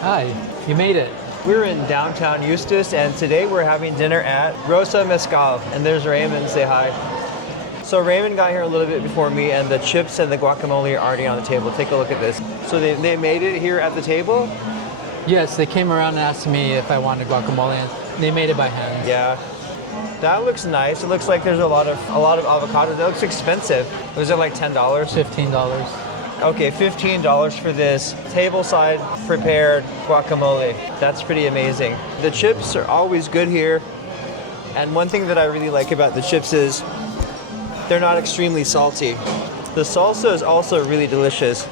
Hi, you made it. We're in downtown Eustis, and today we're having dinner at Rosa Mescal. And there's Raymond, say hi. So Raymond got here a little bit before me, and the chips and the guacamole are already on the table. Take a look at this. So they made it here at the table? Yes, they came around and asked me if I wanted guacamole, and they made it by hand. Yeah. That looks nice. It looks like there's a lot of avocados. That looks expensive. Was it like $10? $15. Okay, $15 for this tableside prepared guacamole. That's pretty amazing. The chips are always good here. And one thing that I really like about the chips is they're not extremely salty. The salsa is also really delicious.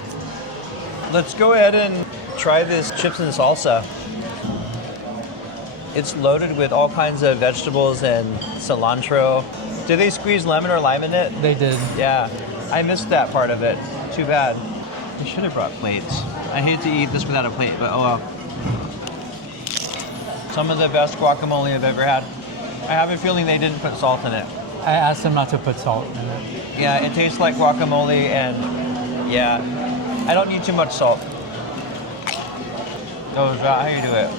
Let's go ahead and try this chips and salsa. It's loaded with all kinds of vegetables and cilantro. Did they squeeze lemon or lime in it? They did. Yeah, I missed that part of it. Too bad. We should have brought plates. I hate to eat this without a plate, but oh well. Some of the best guacamole I've ever had. I have a feeling they didn't put salt in it. I asked them not to put salt in it. Yeah, it tastes like guacamole, and yeah, I don't need too much salt. Oh, is that how you do it?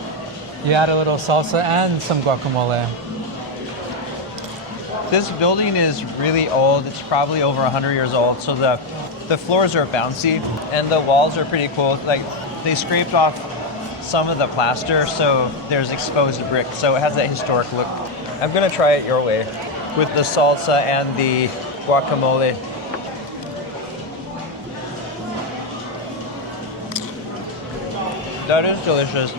You add a little salsa and some guacamole. This building is really old. It's probably over 100 years old, so the floors are bouncy and the walls are pretty cool. Like they scraped off some of the plaster, so there's exposed brick, so it has that historic look. I'm gonna try it your way with the salsa and the guacamole. That is delicious.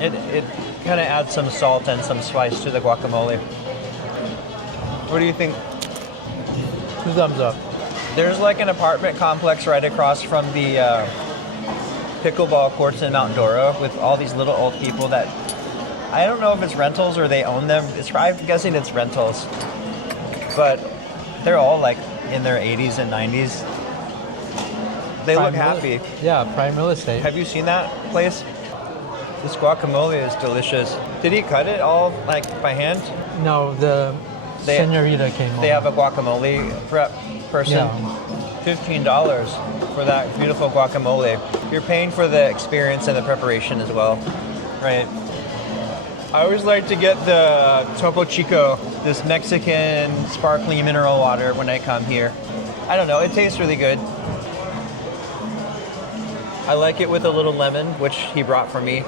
It kind of adds some salt and some spice to the guacamole. What do you think? 2 thumbs up. There's like an apartment complex right across from the pickleball courts in Mount Dora with all these little old people that, I don't know if it's rentals or they own them. I'm guessing it's rentals. But they're all like in their 80s and 90s. They look happy. Yeah, prime real estate. Have you seen that place? This guacamole is delicious. Did he cut it all like by hand? No, the senorita came over. They have a guacamole prep person. Yeah. $15 for that beautiful guacamole. You're paying for the experience and the preparation as well, right? I always like to get the Topo Chico, this Mexican sparkling mineral water when I come here. I don't know, it tastes really good. I like it with a little lemon, which he brought for me.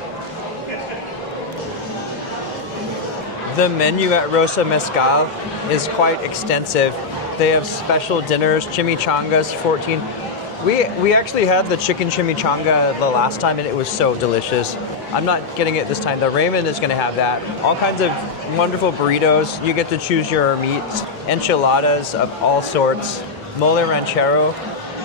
The menu at Rosa Mescal is quite extensive. They have special dinners, chimichangas, 14. We actually had the chicken chimichanga the last time and it was so delicious. I'm not getting it this time though. Raymond is gonna have that. All kinds of wonderful burritos. You get to choose your meats. Enchiladas of all sorts. Mole ranchero,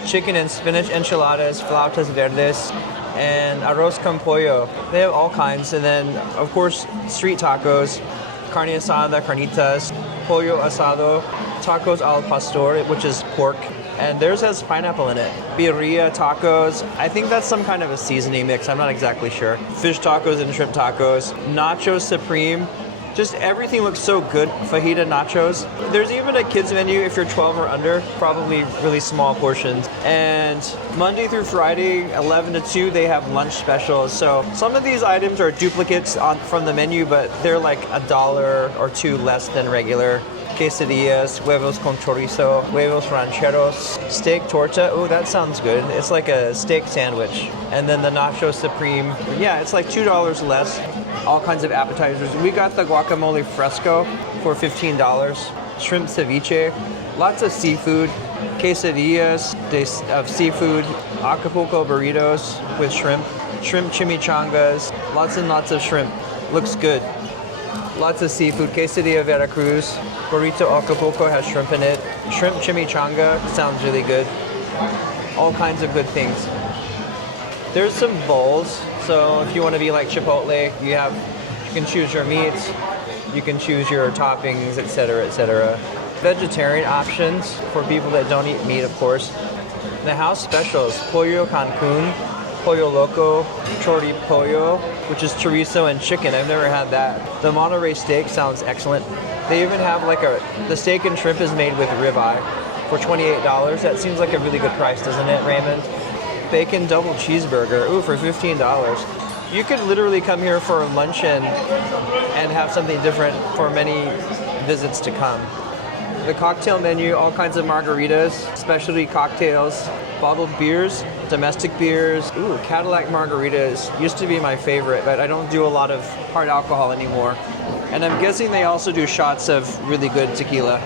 chicken and spinach enchiladas, flautas verdes, and arroz con pollo. They have all kinds. And then of course, street tacos. Carne asada, carnitas, pollo asado, tacos al pastor, which is pork, and theirs has pineapple in it. Birria tacos, I think that's some kind of a seasoning mix, I'm not exactly sure. Fish tacos and shrimp tacos, nachos supreme, just everything looks so good. Fajita nachos. There's even a kids menu if you're 12 or under, probably really small portions. And Monday through Friday, 11 to 2, they have lunch specials. So some of these items are duplicates from the menu, but they're like $1 or $2 less than regular. Quesadillas, huevos con chorizo, huevos rancheros, steak torta. Oh, that sounds good. It's like a steak sandwich. And then the nacho supreme. Yeah, it's like $2 less. All kinds of appetizers. We got the guacamole fresco for $15. Shrimp ceviche. Lots of seafood. Quesadillas of seafood. Acapulco burritos with shrimp. Shrimp chimichangas. Lots and lots of shrimp. Looks good. Lots of seafood. Quesadilla Veracruz. Burrito Acapulco has shrimp in it. Shrimp chimichanga sounds really good. All kinds of good things. There's some bowls. So if you want to be like Chipotle, you can choose your meats. You can choose your toppings, etc., etc. Vegetarian options for people that don't eat meat, of course. The house specials: pollo Cancun, pollo loco, chori pollo, which is chorizo and chicken. I've never had that. The Monterey steak sounds excellent. They even have like the steak and shrimp is made with ribeye for $28. That seems like a really good price, doesn't it, Raymond? bacon double cheeseburger. Ooh, for $15. You could literally come here for a luncheon and have something different for many visits to come. The cocktail menu, all kinds of margaritas, specialty cocktails, bottled beers, domestic beers. Ooh, Cadillac margaritas used to be my favorite, but I don't do a lot of hard alcohol anymore. And I'm guessing they also do shots of really good tequila.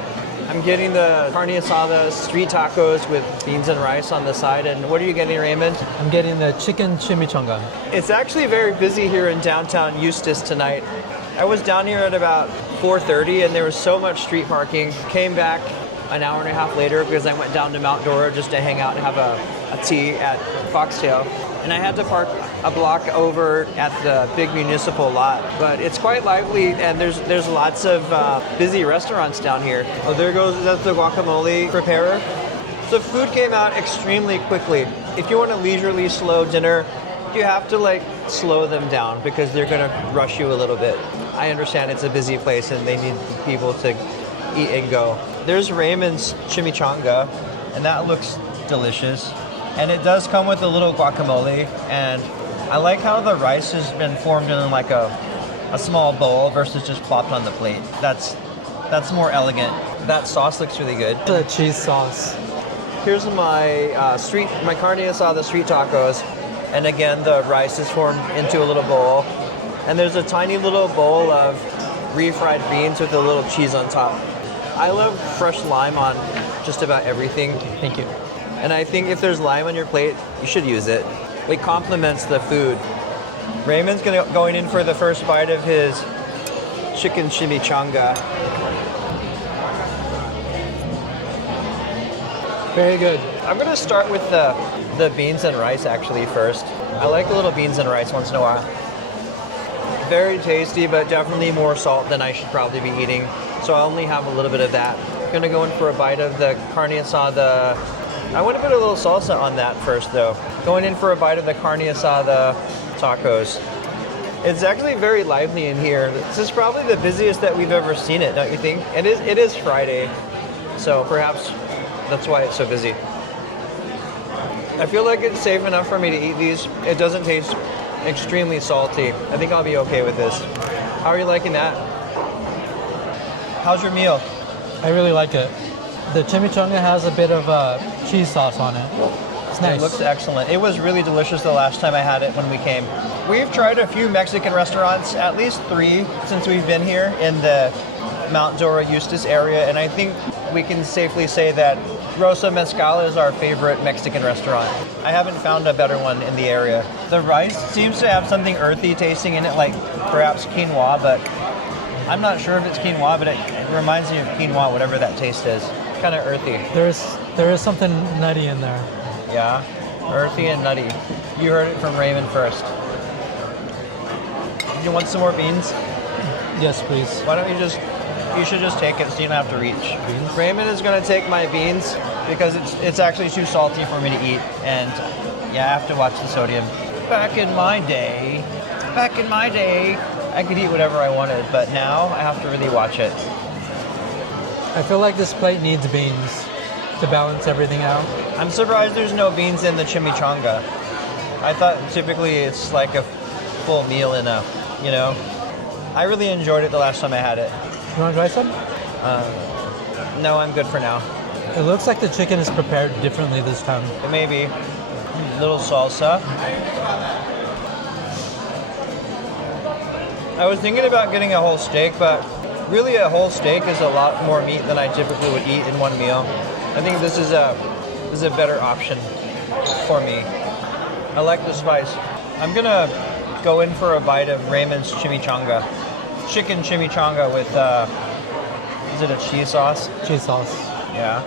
I'm getting the carne asada street tacos with beans and rice on the side. And what are you getting, Raymond? I'm getting the chicken chimichanga. It's actually very busy here in downtown Eustis tonight. I was down here at about 4:30 and there was so much street parking. Came back an hour and a half later because I went down to Mount Dora just to hang out and have a tea at Foxtail. And I had to park a block over at the big municipal lot. But it's quite lively and there's lots of busy restaurants down here. Oh, that's the guacamole preparer. The food came out extremely quickly. If you want a leisurely, slow dinner, you have to slow them down because they're gonna rush you a little bit. I understand it's a busy place and they need people to eat and go. There's Raymond's chimichanga, and that looks delicious. And it does come with a little guacamole, and I like how the rice has been formed in a small bowl versus just plopped on the plate. That's more elegant. That sauce looks really good. The cheese sauce. Here's my carne asada street tacos. And again, the rice is formed into a little bowl. And there's a tiny little bowl of refried beans with a little cheese on top. I love fresh lime on just about everything. Thank you. And I think if there's lime on your plate, you should use it. It complements the food. Raymond's going in for the first bite of his chicken chimichanga. Very good. I'm gonna start with the beans and rice actually first. I like a little beans and rice once in a while. Very tasty, but definitely more salt than I should probably be eating. So I only have a little bit of that. Gonna go in for a bite of the carne asada. I want to put a little salsa on that first though. Going in for a bite of the carne asada tacos. It's actually very lively in here. This is probably the busiest that we've ever seen it, don't you think? It is Friday, so perhaps that's why it's so busy. I feel like it's safe enough for me to eat these. It doesn't taste extremely salty. I think I'll be okay with this. How are you liking that? How's your meal? I really like it. The chimichanga has a bit of cheese sauce on it. It's nice. It looks excellent. It was really delicious the last time I had it when we came. We've tried a few Mexican restaurants, at least 3 since we've been here in the Mount Dora Eustis area, and I think we can safely say that Rosa Mescal is our favorite Mexican restaurant. I haven't found a better one in the area. The rice seems to have something earthy tasting in it, like perhaps quinoa, but I'm not sure if it's quinoa, but it reminds me of quinoa, whatever that taste is. Kind of earthy. There is something nutty in there. Yeah, earthy and nutty. You heard it from Raymond first. You want some more beans? Yes, please. Why don't you should just take it so you don't have to reach. Beans? Raymond is going to take my beans because it's actually too salty for me to eat, and yeah, I have to watch the sodium. Back in my day, I could eat whatever I wanted, but now I have to really watch it. I feel like this plate needs beans to balance everything out. I'm surprised there's no beans in the chimichanga. I thought typically it's like a full meal in a, I really enjoyed it the last time I had it. You want to try some? No, I'm good for now. It looks like the chicken is prepared differently this time. Maybe. Little salsa. I was thinking about getting a whole steak, but really a whole steak is a lot more meat than I typically would eat in one meal. I think this is a better option for me. I like the spice. I'm gonna go in for a bite of Raymond's chimichanga. Chicken chimichanga with, is it a cheese sauce? Cheese sauce. Yeah.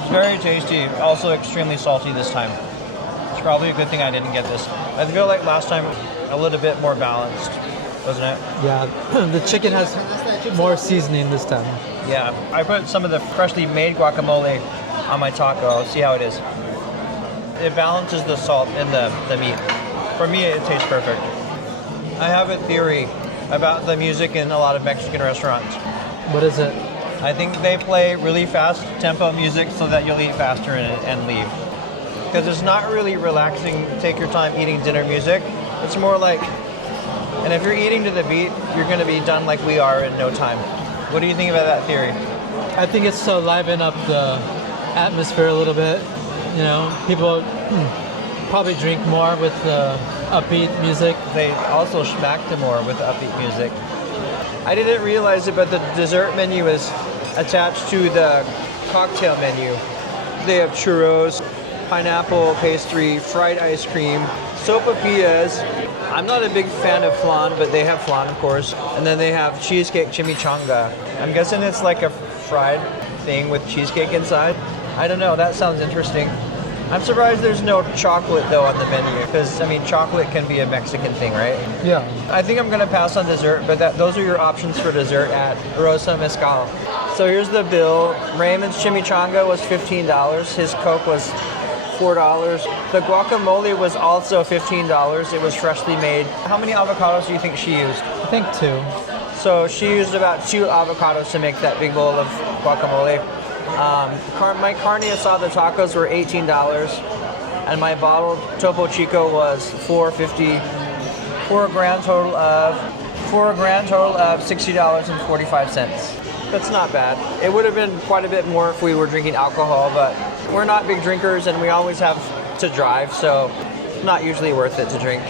It's very tasty, also extremely salty this time. It's probably a good thing I didn't get this. I feel like last time a little bit more balanced, wasn't it? Yeah, the chicken has more seasoning this time. Yeah, I put some of the freshly made guacamole on my taco. See how it is. It balances the salt in the meat. For me, it tastes perfect. I have a theory about the music in a lot of Mexican restaurants. What is it? I think they play really fast tempo music so that you'll eat faster and leave. because it's not really relaxing, take your time eating dinner music. It's more like, and if you're eating to the beat, you're going to be done like we are in no time. What do you think about that theory? I think it's to liven up the atmosphere a little bit. You know, people probably drink more with upbeat music. They also smack them more with upbeat music. I didn't realize it, but the dessert menu is attached to the cocktail menu. They have churros, pineapple pastry, fried ice cream, sopapillas. I'm not a big fan of flan, but they have flan, of course. And then they have cheesecake chimichanga. I'm guessing it's like a fried thing with cheesecake inside. I don't know, that sounds interesting. I'm surprised there's no chocolate though on the menu, because I mean chocolate can be a Mexican thing, right? Yeah. I think I'm gonna pass on dessert, but those are your options for dessert at Rosa Mescal. So here's the bill. Raymond's chimichanga was $15. His Coke was $4. The guacamole was also $15. It was freshly made. How many avocados do you think she used? I think 2. So she used about 2 avocados to make that big bowl of guacamole. My carne asada tacos were $18, and my bottled Topo Chico was $4.50 for a grand total of $60.45. That's not bad. It would have been quite a bit more if we were drinking alcohol, but we're not big drinkers and we always have to drive, so not usually worth it to drink.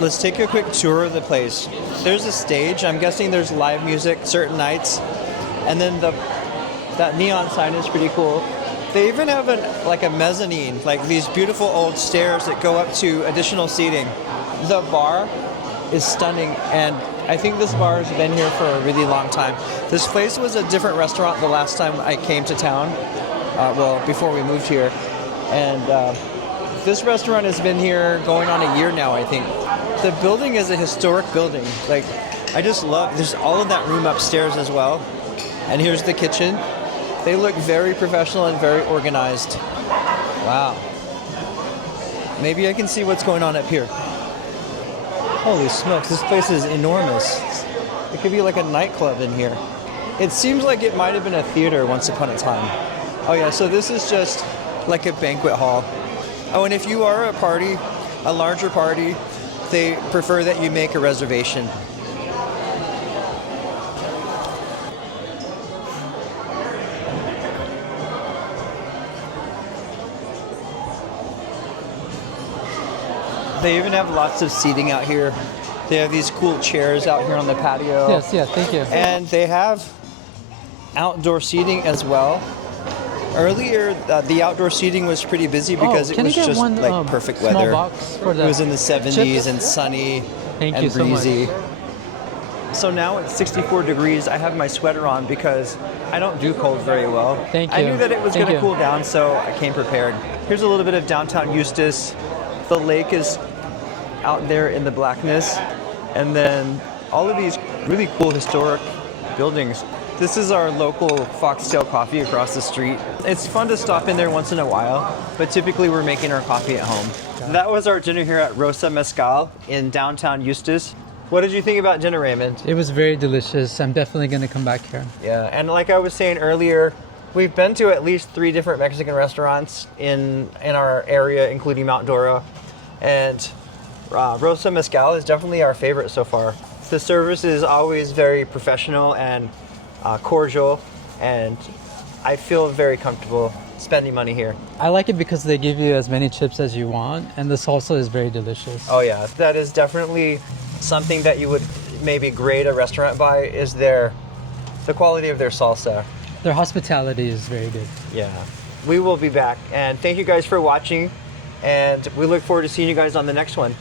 Let's take a quick tour of the place. There's a stage. I'm guessing there's live music certain nights, and then that neon sign is pretty cool. They even have a mezzanine, like these beautiful old stairs that go up to additional seating. The bar is stunning, and I think this bar has been here for a really long time. This place was a different restaurant the last time I came to town, before we moved here. And this restaurant has been here going on a year now, I think. The building is a historic building. Like, I just love, there's all of that room upstairs as well. And here's the kitchen. They look very professional and very organized. Wow. Maybe I can see what's going on up here. Holy smokes, this place is enormous. It could be like a nightclub in here. It seems like it might have been a theater once upon a time. Oh yeah, so this is just like a banquet hall. Oh, and if you are a larger party, they prefer that you make a reservation. They even have lots of seating out here. They have these cool chairs out here on the patio. Yes, thank you. And they have outdoor seating as well. Earlier, the outdoor seating was pretty busy because it was just like perfect weather. Box for the it was in the 70s chips? And sunny and breezy. So now it's 64 degrees. I have my sweater on because I don't do cold very well. Thank you. I knew that it was going to cool down, so I came prepared. Here's a little bit of downtown Eustis. The lake is out there in the blackness, and then all of these really cool historic buildings. This is our local Foxtail Coffee across the street. It's fun to stop in there once in a while, but typically we're making our coffee at home. That was our dinner here at Rosa Mescal in downtown Eustis. What did you think about dinner, Raymond? It was very delicious. I'm definitely going to come back here. Yeah, and like I was saying earlier, we've been to at least 3 different Mexican restaurants in our area, including Mount Dora. And Rosa Mescal is definitely our favorite so far. The service is always very professional and cordial, and I feel very comfortable spending money here. I like it because they give you as many chips as you want, and the salsa is very delicious. Oh yeah, that is definitely something that you would maybe grade a restaurant by, is the quality of their salsa. Their hospitality is very good. Yeah. We will be back, and thank you guys for watching, and we look forward to seeing you guys on the next one.